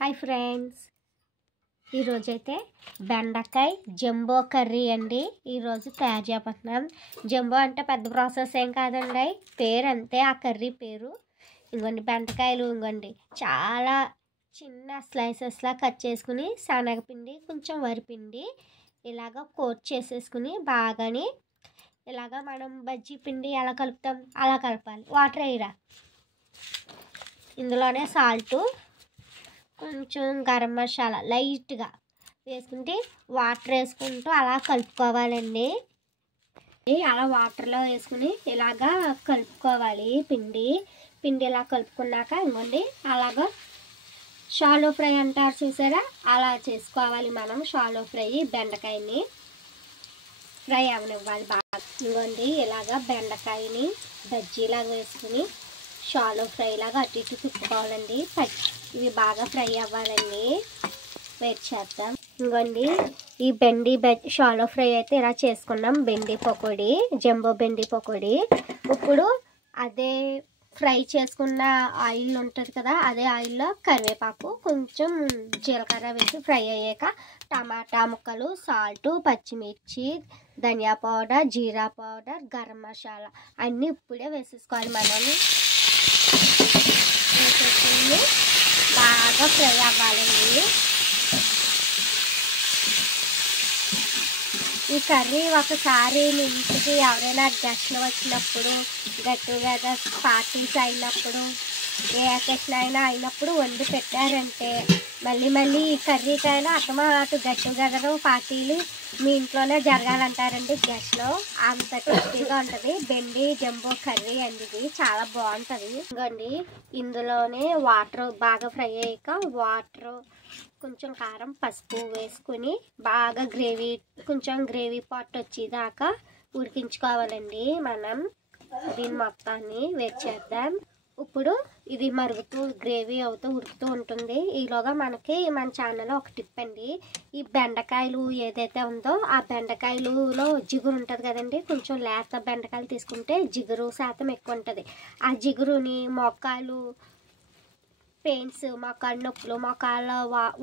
Hi friends, ఈరోజైతే బెండకాయ jumbo curry అండి ఈరోజు తయారు చేయబోతున్నాం. జంబో అంటే పెద్ద ప్రాసెస్ ఏం కాదండి, పేరు అంతే, ఆ కర్రీ పేరు. ఇంకోండి బెండకాయలు, ఇంకోండి చాలా చిన్న స్లైసెస్లా కట్ చేసుకుని శనగపిండి కొంచెం వరిపిండి ఇలాగ కోట్ చేసేసుకుని బాగాని ఇలాగ మనం బజ్జీ పిండి ఎలా కలుపుతాం అలా కలపాలి. వాటర్ వేయరా, ఇందులోనే సాల్టు, కొంచెం గరం మసాలా లైట్గా వేసుకుంటే వాటర్ వేసుకుంటూ అలా కలుపుకోవాలండి. అలా వాటర్లో వేసుకుని ఇలాగా కలుపుకోవాలి. పిండి ఇలా కలుపుకున్నాక ఇంకోండి అలాగా షాలో ఫ్రై అంటారు చూసారా, అలా చేసుకోవాలి మనం. షాలో ఫ్రై బెండకాయని ఫ్రై అవనివ్వాలి బాగా. ఇంకోండి ఇలాగా బెండకాయని బజ్జీలాగా వేసుకుని షాలో ఫ్రై లాగా అటు ఇటు తిప్పుకోవాలండి. ఇవి బాగా ఫ్రై అవ్వాలండి. వెయిట్ చేద్దాం. ఇంకోండి ఈ షాలో ఫ్రై అయితే ఇలా చేసుకున్నాం. బెండి పకోడీ, జంబో బెండి పకోడీ. ఇప్పుడు అదే ఫ్రై చేసుకున్న ఆయిల్ ఉంటుంది కదా, అదే ఆయిల్లో కరివేపాకు, కొంచెం జీలకర్ర వేసి ఫ్రై అయ్యాక టమాటా ముక్కలు, సాల్టు, పచ్చిమిర్చి, ధనియా పౌడర్, జీరా పౌడర్, గరం మసాలా అన్నీ ఇప్పుడే వేసేసుకోవాలి. మనం వేసేసుకుని బాగా ఫ్రై అవ్వాలండి. ఈ కర్రీ ఒకసారి మీ ఇంటికి ఎవరైనా గెస్ట్లు వచ్చినప్పుడు, గెట్ టుగెదర్ పార్టీస్ అయినప్పుడు, ఏ అకేషన్ అయినప్పుడు వండి పెట్టారంటే మళ్ళీ ఈ కర్రీకైనా అటు గెట్ టుగెదర్ పార్టీలు మీ ఇంట్లోనే జరగాలంటారండి గెస్ట్లో. అంత టేస్టీగా ఉంటుంది. బెండి జంబో కర్రీ అండి, ఇది చాలా బాగుంటుంది. ఇంకోండి ఇందులోనే వాటర్ బాగా ఫ్రై అయ్యాక వాటర్, కొంచెం కారం, పసుపు వేసుకుని బాగా కొంచెం గ్రేవీ పాట్ వచ్చేదాకా ఉడికించుకోవాలండి. మనం దీన్ని మొత్తాన్ని వేడి చేద్దాం. ఇప్పుడు ఇది గ్రేవీ అవుతూ ఉడుకుతూ ఉంటుంది. ఈలోగా మన ఛానల్లో ఒక టిప్ అండి. ఈ బెండకాయలు ఏదైతే ఉందో ఆ బెండకాయలులో జిగురు ఉంటుంది కదండి, కొంచెం లేత బెండకాయలు తీసుకుంటే జిగురు శాతం ఎక్కువ ఉంటుంది. ఆ జిగురుని మోకాలు పెయిన్స్, మోకాళ్ళ నొప్పులు, మోకాళ్ళ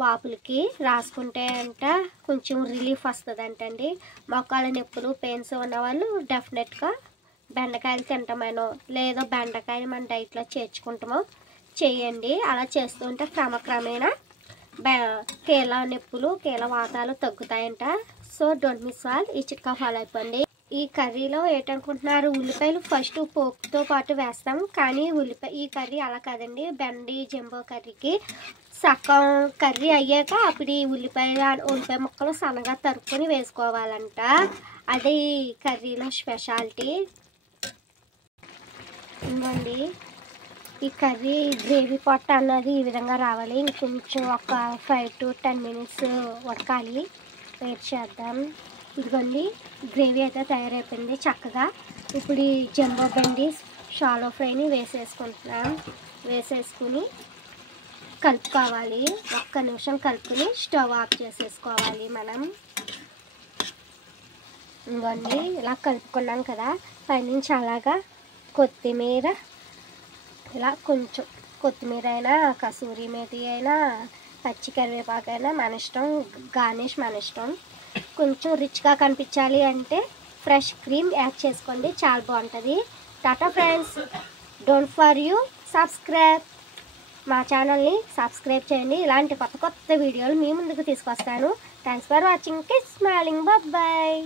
వాపులకి రాసుకుంటే అంట కొంచెం రిలీఫ్ వస్తుంది అంటండి. మోకాళ్ళ నొప్పులు పెయిన్స్ ఉన్నవాళ్ళు డెఫినెట్గా బెండకాయలు తింటామేనో లేదో బెండకాయని మన డైట్లో చేర్చుకుంటామో చేయండి. అలా చేస్తుంటే క్రమక్రమేణా కీళ్ళ నొప్పులు, కీళ్ళ వాతాలు తగ్గుతాయంట. సో డోంట్ మిస్ ఆల్, ఈ చిట్కా ఫాలో అయిపోండి. ఈ కర్రీలో ఏంటనుకుంటున్నారు, ఉల్లిపాయలు ఫస్ట్ పోపుతో పాటు వేస్తాం, కానీ ఈ కర్రీ అలా కాదండి. బెండి జంబో కర్రీకి సగం కర్రీ అయ్యాక అప్పుడు ఈ ఉల్లిపాయ ముక్కలు సన్నగా తరుపుకొని వేసుకోవాలంట. అదే ఈ కర్రీలో స్పెషాలిటీ. ఇంకోండి ఈ కర్రీ గ్రేవీ పాట్ అన్నది ఈ విధంగా రావాలి. ఇంకొంచెం ఒక 5 to 10 minutes ఉడకాలి. వెయిట్ చేద్దాం. ఇదిగోండి గ్రేవీ అయితే తయారైపోయింది చక్కగా. ఇప్పుడు ఈ జంబో బెండి షాలో ఫ్రైని వేసేసుకుని కలుపుకోవాలి. 1 నిమిషం కలుపుకుని స్టవ్ ఆఫ్ చేసేసుకోవాలి మనం. ఇంకోండి ఇలా కలుపుకున్నాం కదా, పైనుంచి అలాగా కొత్తిమీర, ఇలా కొంచెం కొత్తిమీర అయినా, కసూరి మేతి అయినా, పచ్చి కరివేపాకు అయినా మన ఇష్టం, గార్నిష్ మన ఇష్టం. కొంచెం రిచ్గా కనిపించాలి అంటే ఫ్రెష్ క్రీమ్ యాడ్ చేసుకోండి, చాలా బాగుంటుంది. Tata friends, don't for you subscribe. మా ఛానల్ని సబ్స్క్రైబ్ చేయండి. ఇలాంటి కొత్త వీడియోలు మీ ముందుకు తీసుకొస్తాను. Thanks for watching. Keep smiling. Bye.